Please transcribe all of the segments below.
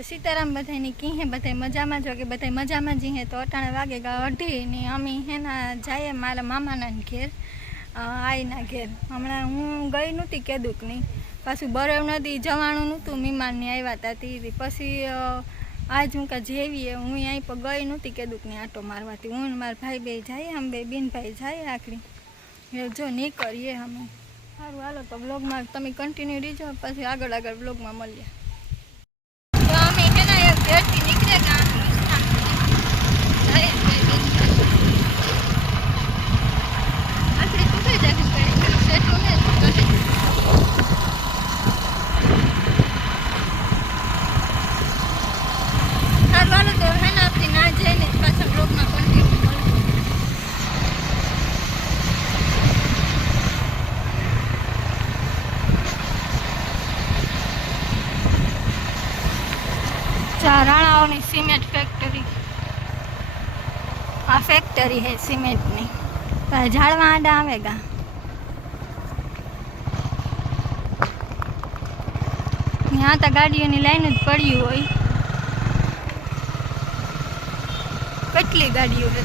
तो सीताराम बधाई की है बधाई मजा में जो कि बधाई मजा में जी है तो अटाणे वागेगा 2:30 ने अमी है ना जाए मारा मामाना घेर आईना घेर हमणा हूँ गई नहोती केदुकनी पाछू बरव नदी जवाणुं नहोतुं मीमाननी आव्या हता ते पछी आज हूँ का जेवीए हूँ यहीं पर गई नहोती केदुकनी आटो मारवाती हूँ मारा भाई बे जाए हम बे बीन भाई जाए आखरी जो निकळीए हमें सारूं हालो तो ब्लॉग में तमे कंटिन्यू रहीजो पछी आगळ आगळ ब्लॉग में मळीए तो अमे है ना एक घेर थी निकळेगा आखरी तू कई जाके सेटू ने सारूं हालो तो है ना आपणी ना जईने पाछा ब्लॉग में कंटिन्यू राणाओं सीमेंट फैक्टरी आ फैक्टरी है सीमेंट नी झाड़वा आडा आवेगा यहाँ तो गाड़ियों की लाइन ज पड़ी हुई કેટલી ગાડીઓ છે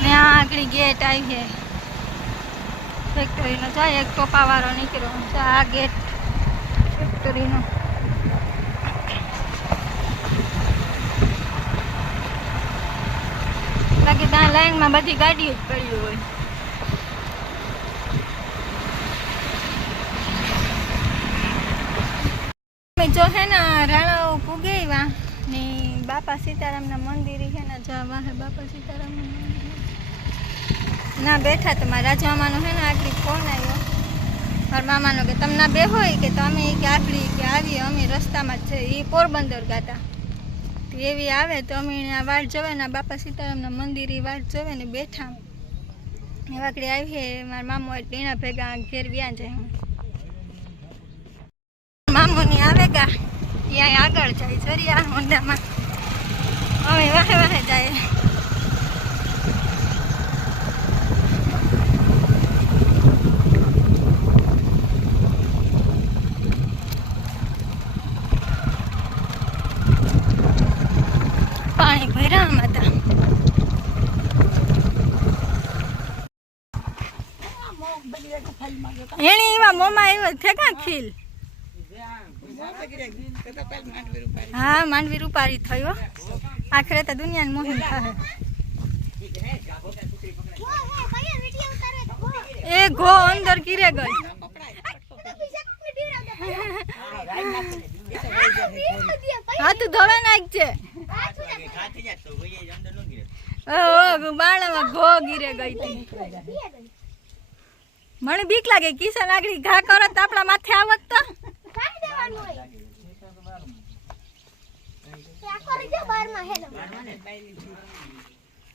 ત્યાં આગળ ગેટ આવી છે फैक्टरी नो जाए एक टोपा वारो निकलो आ गेट फैक्टरी नो बाकी त्या लाइन में बधी गाड़ी ज पड़ी होय जो है ना राणाओ पुगेवा ने बापा सीताराम ना मंदिर है ना जवा है बापा सीताराम ना ना बैठा तो मारा राजा मामा है ना आखरी फोन आयो और मामा नो के तमना बे होय के तमे के आखरी के आवी अमे रस्ता में छे ई पोरबंदर गाता तो एवी आवे तो अमे आ वाट जवे ना बापा सीताराम ना मंदिर ई वाट जवे ने बैठा ने वाकड़ी आवी है मार मामो टीना भेगा घेर व्या जाय मामो नी आवेगा या आगळ जाय सरिया होंडा में अमे वाहे वाहे जाय पानी भरा माता एनी एवा मोमा एवा थे का खील हाँ मांडवी रूपारी थयो आखरे तो दुनिया ने मोहन था ए गो अंदर गिरे गई हाँ तू धोवे नाख जे ओ बाणा में घो गिरे गई थी मने बीक लागे किशन आगड़ी घा करत आपड़ा माथे आवत तो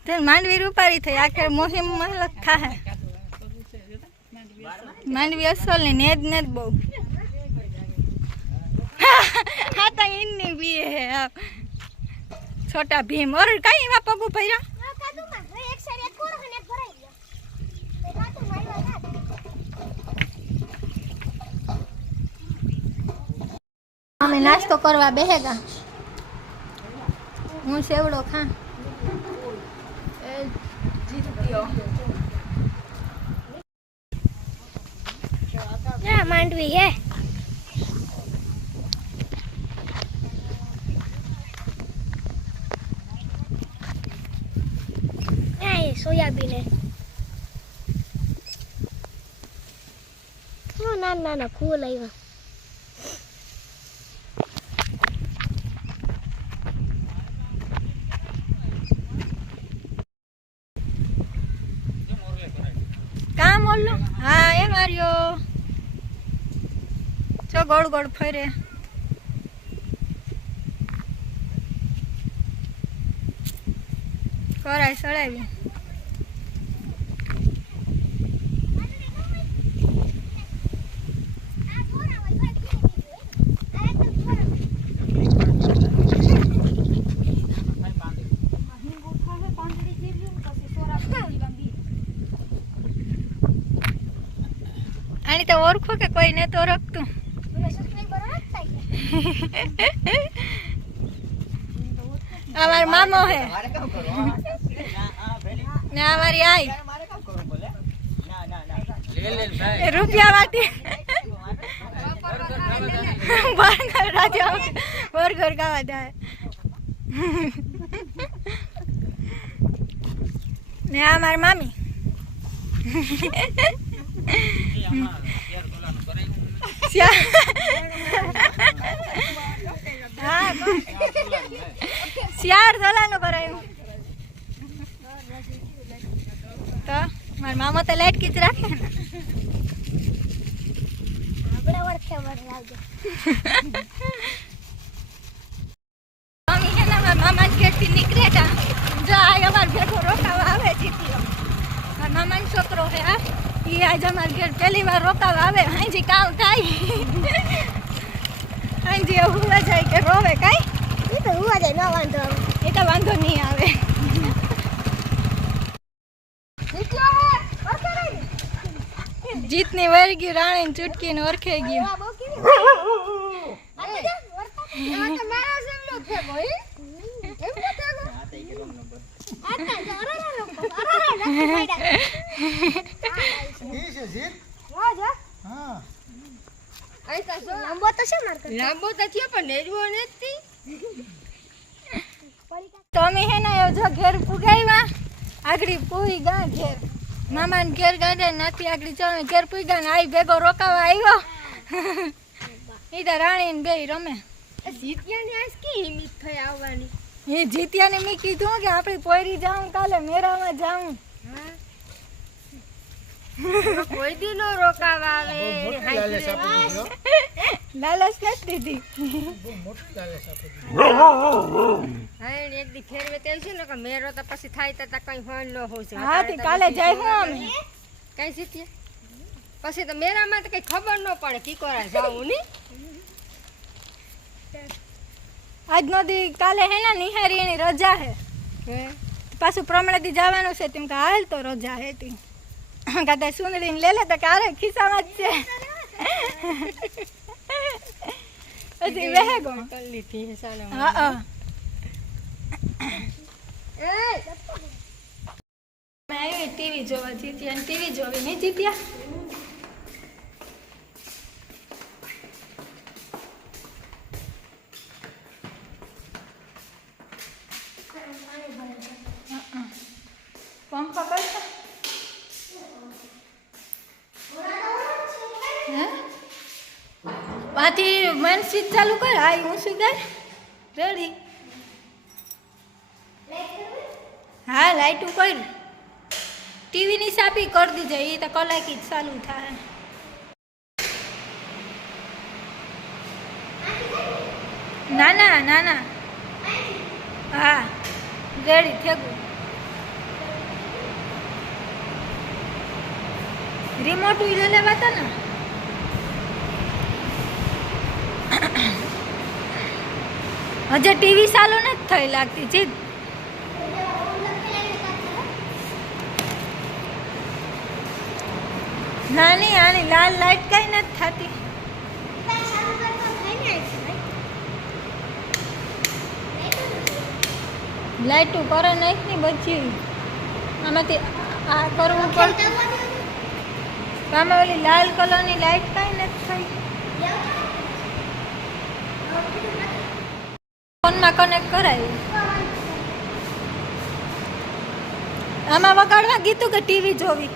तेन मांडवी रूपारी थे आखिर मोहिम महलक था है मांडवी असल ने नेद नेद बो हाँ तो इन्नी भी है छोटा भीम और कहीं वहाँ पगू भैया हमें नाश्तो करवा बेहेगा हूँ सेवड़ो खा मांडवी है सोयाबीन है ना ना ना फूल आई काम बोलो हाँ ये मारियो जो गोड़ गोड़ फरे कराई सड़ावी આની તો ઓળખો કે કોઈને તો ઓળખતું અમાર મામો હે ને અમારી આઈ રૂપિયા વાટી બર્ગર રાજા બર્ગર ખાવા જાય ને આ મારી મામી શિયાર ધોલાનું કરાયું તો મારા મામા તો લાઈટ કીચ રાખે ને મામા ઘેરથી નીકળ્યા જો આ અમાર ભેગો રોકાવા આવે જીત્યો મારા મામાનો છોકરો હે આ એ આજ અમાર ઘેર પહેલી વાર રોકાવા આવે હાંજી કામ થાય હાંજી હુવા જાય કે રોવે કાંઈ એ તો હુવા જાય ન વાંધો આવે એ તો વાંધો નહીં આવે જીતની વળી ગયું રાણીને ચૂટકીને ઓળખાઈ ગયું લાંબો તો થયો પણ નેરવો નથી તો અમે હે ને જો ઘેર પુગાવ્યા આગળ પૂરી ગા ઘેર મામાને ઘેર ગાડે નાથી આગળ ચાલે ઘેર પૂગ્યા ને આઈ ભેગો રોકાવા આવ્યો એ તો રાણી ને બે રમે જીત્યાની આજ કે હિંમત થઈ આવવાની એ જીત્યાને મેં કીધું કે આપણે પોયરી જાઉં કાલે મેળામાં જાઉં કોઈ દી નો રોકાવા આવે લાલચ નથી દીધી હા એક દી ફેરવે તે છે ને કે મેરો તો પછી થાય તો કઈ હોન ન હોય હા તે કાલે જાય હું અમે કઈ જીત્યા પછી તો મેરામાં તો કઈ ખબર ન પડે કી કરા જાવું ની આજ નો દી કાલે હે ને નિહારી એની રજા હે પાછું પ્રમાણેથી જવાનું છે તેમ કે હાલ તો રજા હે તી કદાચ સુંદરીને લે લે તો કારે ખિસ્સામાં જ છે પછી વેહે ગો કલ્લી થી સાને હા હા મેં આવી ટીવી જોવા જીત્યા અને ટીવી જોવી નહીં જીત્યા પંખા કરતા પાછી મેન સ્વિચ ચાલુ કર હાઈ હું શું કર રેડી હા લાઈટ ઉપર ટીવીની સાપી કરી દીધે એ તો કલાકી જ ચાલુ થાય ના ના ના ના હા રેડી થેગું રિમોટ લઈ લેવા હતા ને હજે ટીવી ચાલુ નથી થઈ લાગતી જીત નાની આની લાલ લાઈટ કઈ નથી થતી લાઈટ કરે નહીં બચી આમાંથી આ કરવું પડે આમાં ઓલી લાલ કલરની લાઈટ કઈ નથી થઈ ફોનમાં કનેક્ટ કરાવી આમાં વગાડવા કીધું કે ટીવી જોવી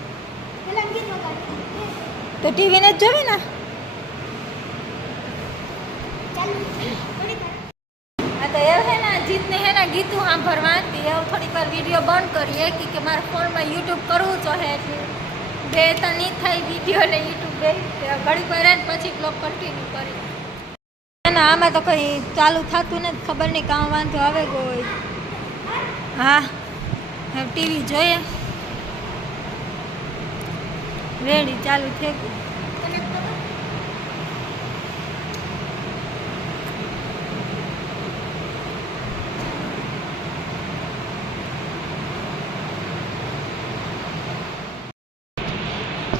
તો ટીવી ને જ જોવી ને હા તો એવું હે ને જીતને હે ને ગીતું સાંભળવા એવું થોડીક વાર વિડીયો બંધ કરીએ કે મારા ફોનમાં યુટ્યુબ કરવું જોઈએ એટલે બે તો નહીં થાય વિડીયો ને યુટ્યુબ બે ઘડી પર પછી બ્લોગ કન્ટિન્યુ કરી ના આમાં તો કંઈ ચાલુ થતું નથી ખબર નહીં કામ વાંધો આવે કોઈ હા હવે ટીવી જોઈએ રેડી ચાલુ થઈ ગયું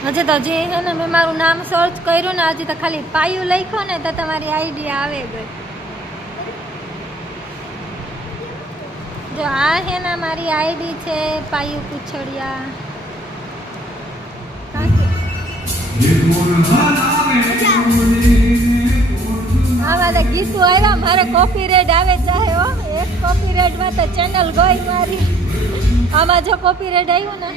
હજી તો જે છે ને મેં મારું નામ સર્ચ કર્યું ને હજી તો ખાલી પાયું લખ્યું ને તો તમારી આઈડી આવે ગઈ. જો આ છે ને મારી આઈડી છે પાયું કુછડિયા. આમાં તો ગીતું આવ્યા મારે કોપીરાઇટ આવે ચાહે હો. એક કોપીરાઇટમાં તો ચેનલ ગઈ મારી. આમાં જો કોપીરાઇટ આવ્યું ને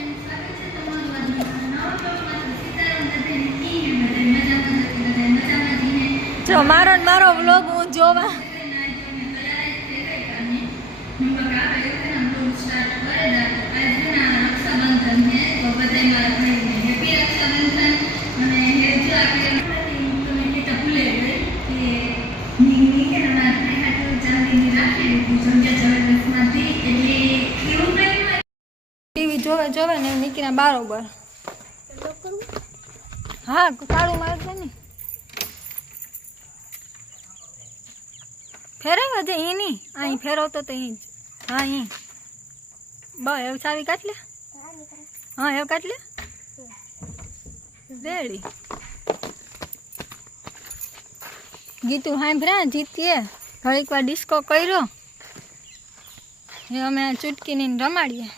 જો મારો ને મારો વ્લોગ હું જોવા ટીવી જોવે ને નીકળ્યા બારોબર. હા તાળું મારશે ને ફેરવ્યા છે એ નહીં અહીં ફેરવતો તો અહીં જ. હા અહીં બસ એવું ચાવી કાઢ લે. હા એવું કાઢ લે રેડી. ગીતું સાંભળ્યા જીતીએ ઘડીક વાર ડિસ્કો કર્યો એ અમે ચૂટકીની રમાડીએ.